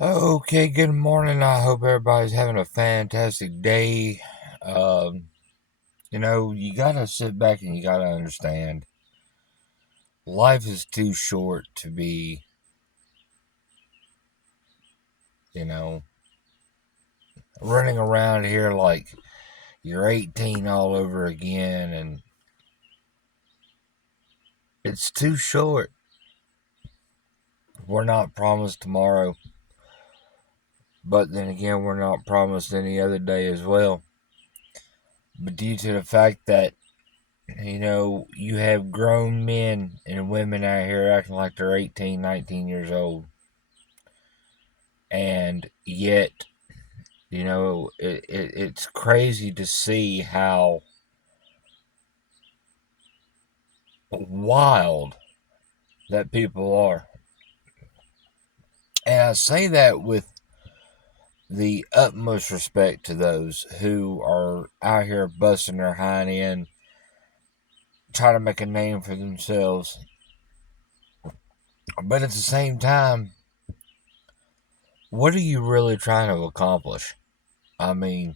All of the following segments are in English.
Okay, good morning. I hope everybody's having a fantastic day. Um, you gotta sit back and you gotta understand life is too short to be, you know, running around here like you're 18 all over again, and it's too short. We're not promised tomorrow, but then again, we're not promised any other day as well. But due to the fact that you have grown men and women out here acting like they're 18, 19 years old. And yet, it's crazy to see how wild that people are. And I say that with the utmost respect to those who are out here busting their hind end, trying to make a name for themselves. But at the same time, what are you really trying to accomplish? I mean,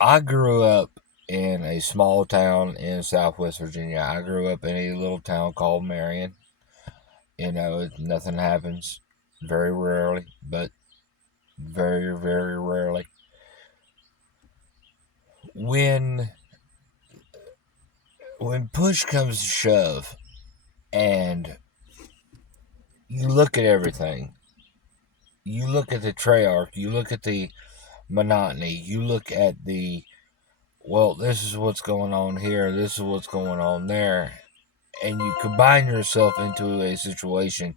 I grew up in a small town in Southwest Virginia. I grew up in a little town called Marion. Nothing happens very rarely, but very, very rarely. When when push comes to shove and you look at everything, you look at the Treyarch, you look at the monotony, you look at this is what's going on here, this is what's going on there, and you combine yourself into a situation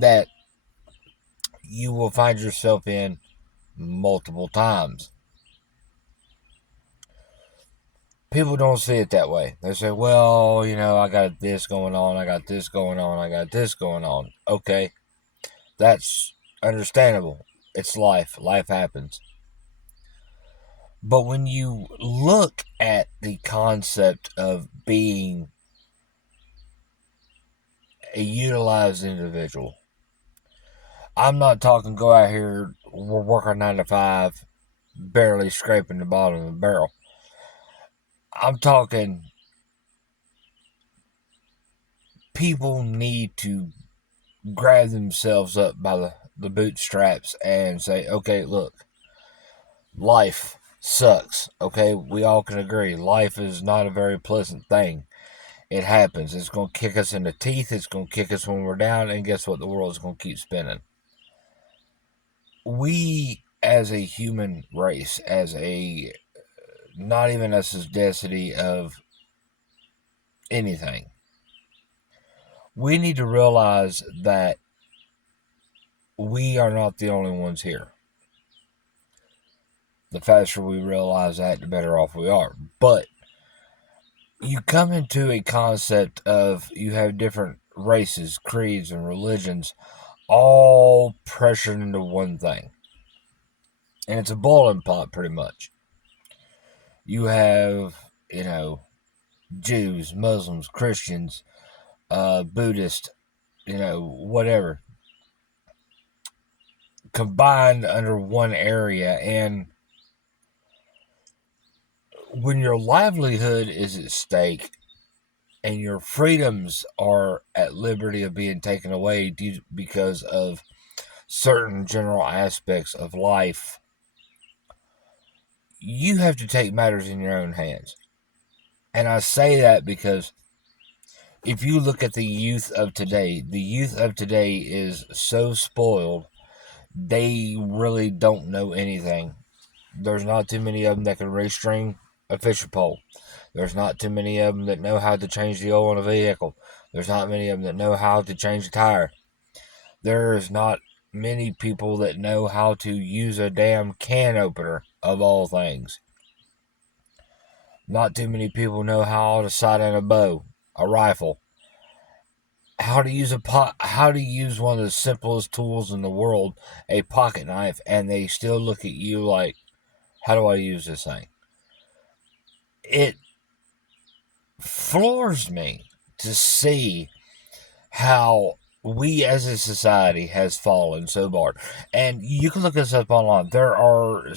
that you will find yourself in multiple times. People don't see it that way. They say, well, I got this going on, I got this going on, I got this going on. Okay, that's understandable. It's life. Life happens. But when you look at the concept of being a utilized individual, I'm not talking go out here, work our 9 to 5, barely scraping the bottom of the barrel. I'm talking people need to grab themselves up by the bootstraps and say, okay, look, life sucks. Okay, we all can agree. Life is not a very pleasant thing. It happens. It's going to kick us in the teeth. It's going to kick us when we're down. And guess what? The world's going to keep spinning. We, as a human race, not even as a density of anything, we need to realize that we are not the only ones here. The faster we realize that, the better off we are. But you come into a concept of you have different races, creeds, and religions all pressured into one thing. And it's a boiling pot, pretty much. You have, Jews, Muslims, Christians, Buddhists, whatever, combined under one area. And when your livelihood is at stake and your freedoms are at liberty of being taken away because of certain general aspects of life, you have to take matters in your own hands. And I say that because if you look at the youth of today is so spoiled, they really don't know anything. There's not too many of them that can restring a fishing pole. There's not too many of them that know how to change the oil in a vehicle. There's not many of them that know how to change a tire. There's not many people that know how to use a damn can opener, of all things. Not too many people know how to sight in a bow, a rifle, how to use one of the simplest tools in the world, a pocket knife, and they still look at you like, how do I use this thing? It floors me to see how we as a society has fallen so hard. And you can look this up online. There are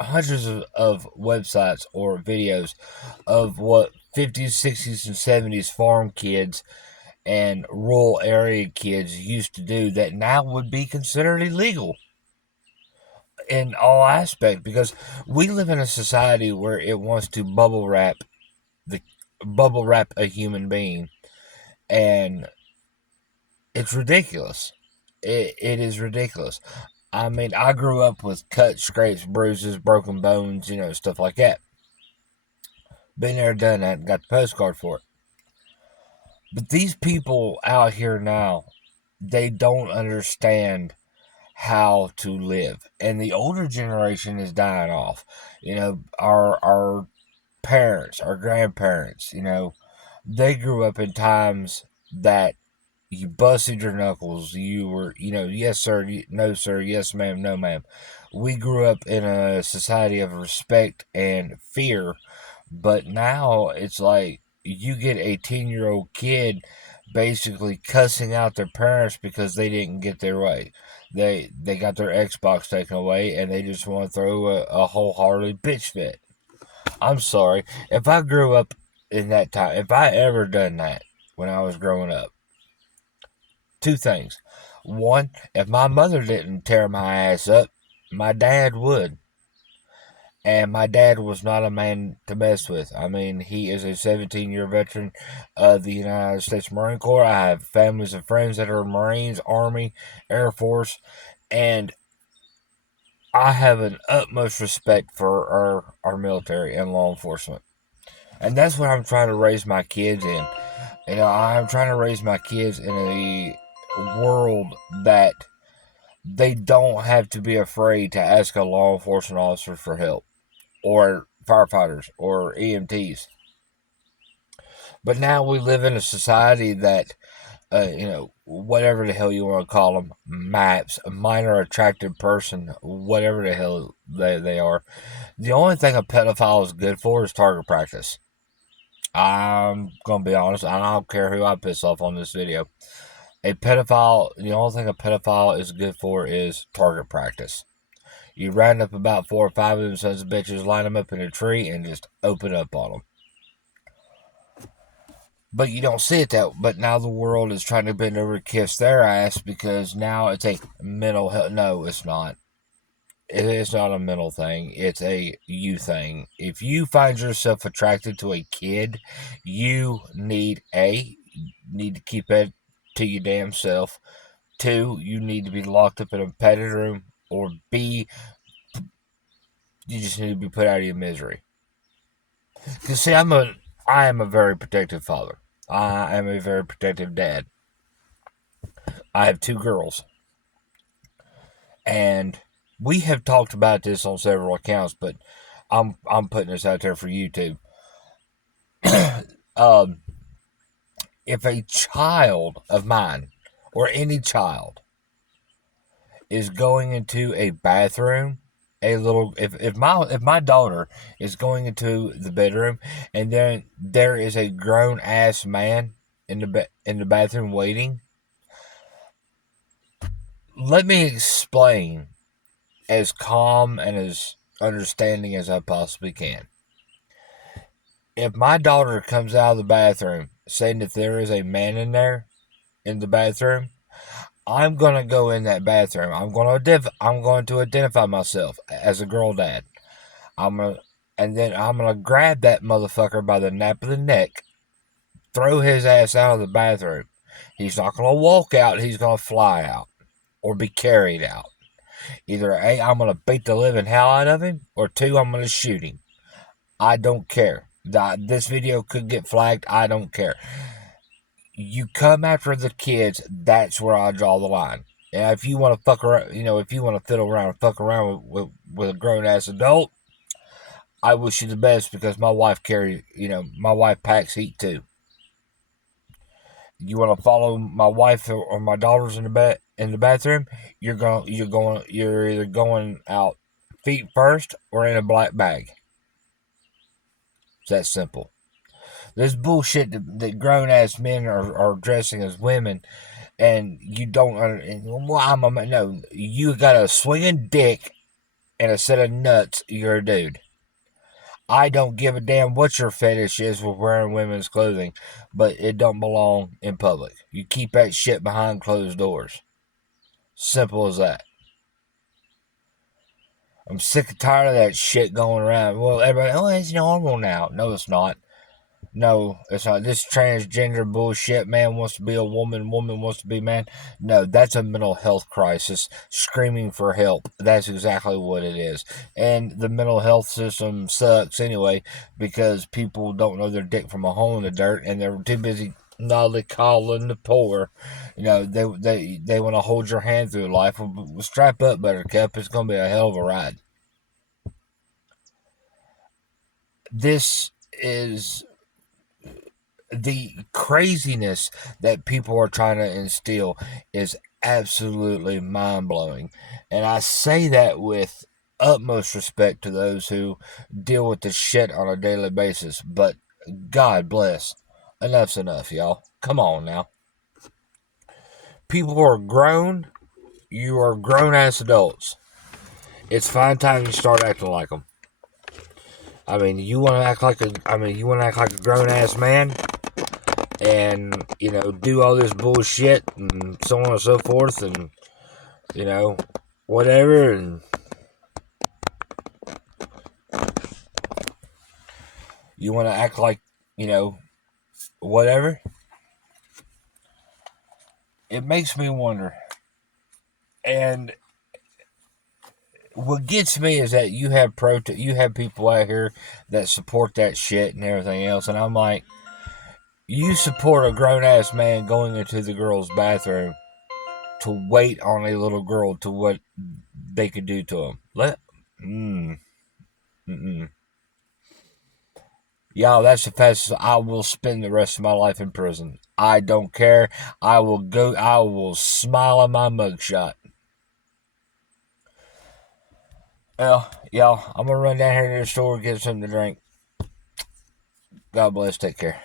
hundreds of websites or videos of what 50s, 60s, and 70s farm kids and rural area kids used to do that now would be considered illegal in all aspects, because we live in a society where it wants to the bubble wrap a human being, and it's ridiculous. It is ridiculous. I mean, I grew up with cuts, scrapes, bruises, broken bones, stuff like that. Been there, done that, and got the postcard for it. But these people out here now, they don't understand how to live. And the older generation is dying off. Our parents, our grandparents, they grew up in times that you busted your knuckles. You were, yes, sir, no, sir, yes, ma'am, no, ma'am. We grew up in a society of respect and fear, but now it's like you get a 10-year-old kid basically cussing out their parents because they didn't get their way. They got their Xbox taken away and they just want to throw a wholehearted bitch fit. I'm sorry. If I grew up in that time, if I ever done that when I was growing up, two things. One, if my mother didn't tear my ass up, my dad would. And my dad was not a man to mess with. I mean, he is a 17-year veteran of the United States Marine Corps. I have families and friends that are Marines, Army, Air Force, and I have an utmost respect for our military and law enforcement. And that's what I'm trying to raise my kids in. I'm trying to raise my kids in a world that they don't have to be afraid to ask a law enforcement officer for help, or firefighters or EMTs. But now we live in a society that, whatever the hell you want to call them, MAPS, a minor attracted person, whatever the hell they are. The only thing a pedophile is good for is target practice. I'm going to be honest, I don't care who I piss off on this video. The only thing a pedophile is good for is target practice. You round up about 4 or 5 of them sons of bitches, line them up in a tree, and just open up on them. But you don't see it that. But now the world is trying to bend over and kiss their ass because now it's a mental health. No, it's not. It's not a mental thing. It's a you thing. If you find yourself attracted to a kid, you need to keep it to your damn self. 2, you need to be locked up in a padded room. Or B, you just need to be put out of your misery. Because see, I am a very protective father. I am a very protective dad. I have 2 girls, and we have talked about this on several accounts, but I'm putting this out there for YouTube. um, if a child of mine or any child is going into a bathroom, if my daughter is going into the bedroom and then there is a grown ass man in the bathroom waiting, let me explain as calm and as understanding as I possibly can. If my daughter comes out of the bathroom saying that there is a man in there in the bathroom, I'm gonna go in that bathroom. I'm going to identify myself as a girl dad. And then I'm gonna grab that motherfucker by the nape of the neck, throw his ass out of the bathroom. He's not gonna walk out. He's gonna fly out or be carried out. Either A, I'm gonna beat the living hell out of him, or 2, I'm gonna shoot him. I don't care. This video could get flagged. I don't care. You come after the kids, that's where I draw the line. And if you want to fuck around, if you want to fiddle around and fuck around with a grown ass adult, I wish you the best, because my wife my wife packs heat too. You want to follow my wife or my daughters in the bathroom, you're either going out feet first or in a black bag. It's that simple. This bullshit that grown ass men are dressing as women, and you don't. Well, no, you got a swinging dick and a set of nuts. You're a dude. I don't give a damn what your fetish is with wearing women's clothing, but it don't belong in public. You keep that shit behind closed doors. Simple as that. I'm sick and tired of that shit going around. Well, everybody, oh, it's normal now. No, it's not. No, it's not. This transgender bullshit. Man wants to be a woman. Woman wants to be man. No, that's a mental health crisis screaming for help. That's exactly what it is. And the mental health system sucks anyway because people don't know their dick from a hole in the dirt and they're too busy nolly calling the poor. You know, they want to hold your hand through life. Well, strap up, Buttercup. It's going to be a hell of a ride. This is the craziness that people are trying to instill is absolutely mind-blowing. And I say that with utmost respect to those who deal with this shit on a daily basis. But God bless. Enough's enough, y'all. Come on now. People are grown. You are grown-ass adults. It's fine time you start acting like them. I mean, you want to act like a grown-ass man? And do all this bullshit and so on and so forth, and whatever, and you want to act like whatever. It makes me wonder. And what gets me is that you have people out here that support that shit and everything else, and I'm like, you support a grown-ass man going into the girl's bathroom to wait on a little girl to what they could do to him. Y'all, that's the fastest. I will spend the rest of my life in prison. I don't care. I will smile on my mugshot. Well, y'all, I'm going to run down here to the store and get something to drink. God bless. Take care.